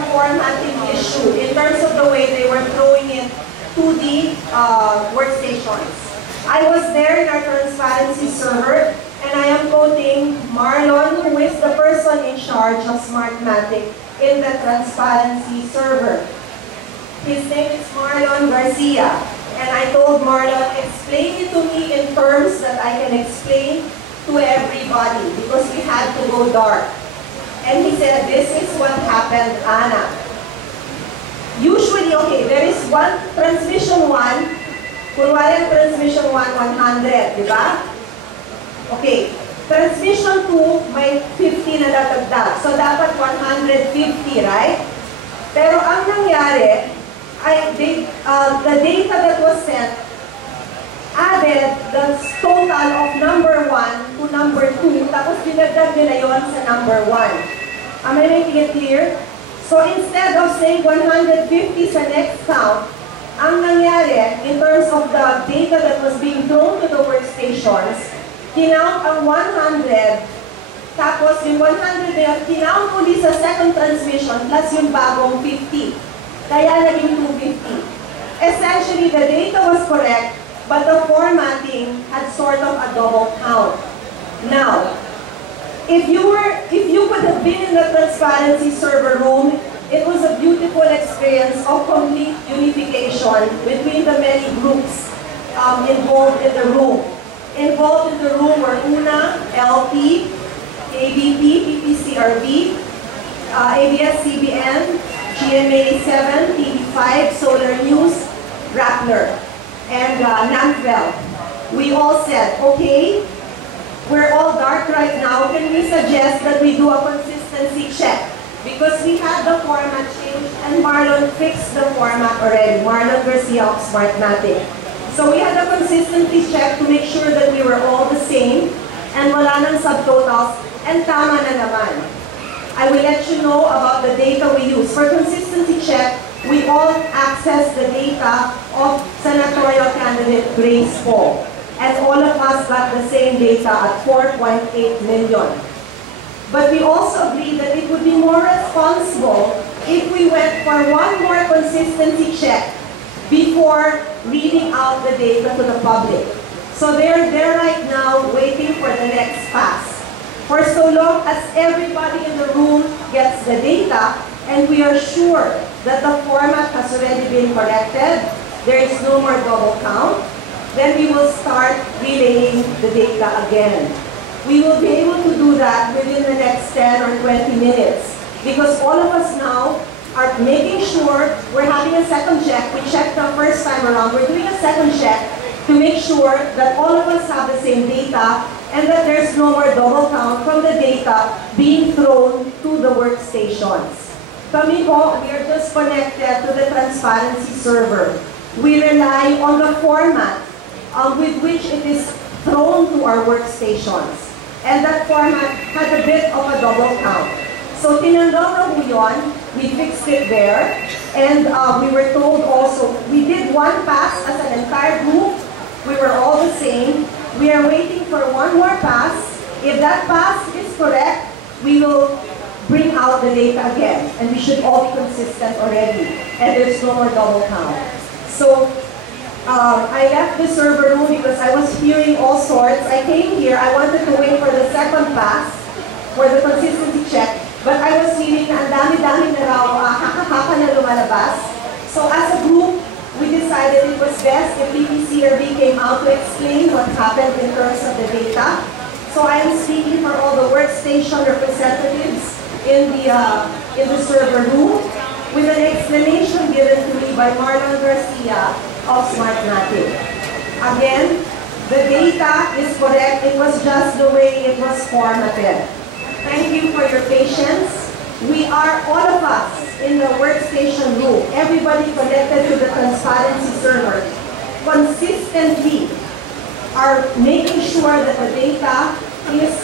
a formatting issue in terms of the way they were throwing it to the workstations. I was there in our transparency server, and I am quoting Marlon, who is the person in charge of Smartmatic in the transparency server. His name is Marlon Garcia. And I told Marlon, explain it to me in terms that I can explain to everybody, because we had to go dark. And he said, this is what happened, Ana. Usually, okay, there is one transmission 1, kunwari transmission 1, 100, di ba? Okay, transmission 2, may 50 na dadagdag. So, dapat 150, right? Pero ang nangyari, the data that was sent added the total of number 1 to number 2, tapos dinagdag nila yon sa number 1. Am I making it clear? So instead of saying 150 sa next count, ang nangyari, in terms of the data that was being thrown to the workstations, kinount ang 100, tapos yung 100 na yun, kinount uli sa second transmission, plus yung bagong 50. Kaya naging 250. Essentially, the data was correct, but the formatting had sort of a double count. Now, if you could have been in the transparency server room, it was a beautiful experience of complete unification between the many groups involved in the room. Involved in the room were UNA, LP, ABP, PPCRV, ABS-CBN, GMA 7, TV5, Solar News, Rappler, and NAMFL. We all said, okay, we're all dark right now. Can we suggest that we do a consistency check? Because we had the format changed and Marlon fixed the format already. Marlon Garcia of Smartmatic. So we had a consistency check to make sure that we were all the same and wala nang subtotals and tama na naman. I will let you know about the data we use. For consistency check, we all access the data of senatorial candidate Grace Paul. And all of us got the same data at 4.8 million. But we also agreed that it would be more responsible if we went for one more consistency check before reading out the data to the public. So they're there right now waiting for the next pass. For so long as everybody in the room gets the data and we are sure that the format has already been corrected, there is no more double count, then we will start relaying the data again. We will be able to do that within the next 10 or 20 minutes because all of us now are making sure we're having a second check. We checked the first time around. We're doing a second check to make sure that all of us have the same data and that there's no more double count from the data being thrown to the workstations. Kami po, we are just connected to the transparency server. We rely on the format with which it is thrown to our workstations. And that format had a bit of a double count. So tinanggal na po yun, we fixed it there, and we were told also, we did one pass as an entire group, we were all the same. We are waiting for one more pass. If that pass is correct, we will bring out the data again. And we should all be consistent already. And there's no more double count. So I left the server room because I was hearing all sorts. I came here, I wanted to wait for the second pass, for the consistency check. But I was hearing na ang dami-dami na raw haka-haka na lumalabas. So as a group, we decided it was best if PPCRV came out to explain what happened in terms of the data. So I am speaking for all the workstation representatives in the server room with an explanation given to me by Marlon Garcia of Smartmatic. Again, the data is correct. It was just the way it was formatted. Thank you for your patience. We are, all of us, in the workstation room, everybody connected to the transparency server, consistently are making sure that the data is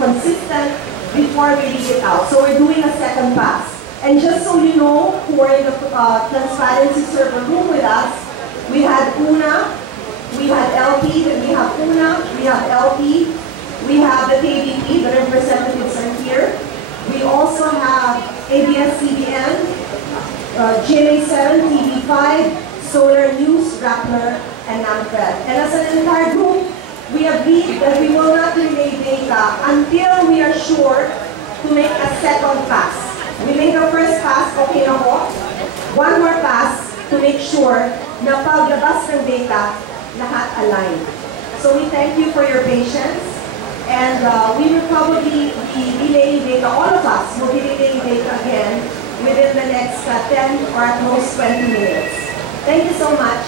consistent before we read it out. So we're doing a second pass. And just so you know, who are in the transparency server room with us, we had UNA, we had LP, then we have UNA, we have LP, we have the KBP, the representatives are here. We also have ABS-CBN, GMA7, TV5, Solar News, Rappler, and NAMFED. And as an entire group, we agreed that we will not relay data until we are sure to make a second pass. We made our first pass, okay na po. One more pass to make sure na paglabas ng data, lahat aligned. So we thank you for your patience, and we will probably be relaying data, all of us will be relaying data again within the next 10 or at most 20 minutes. Thank you so much.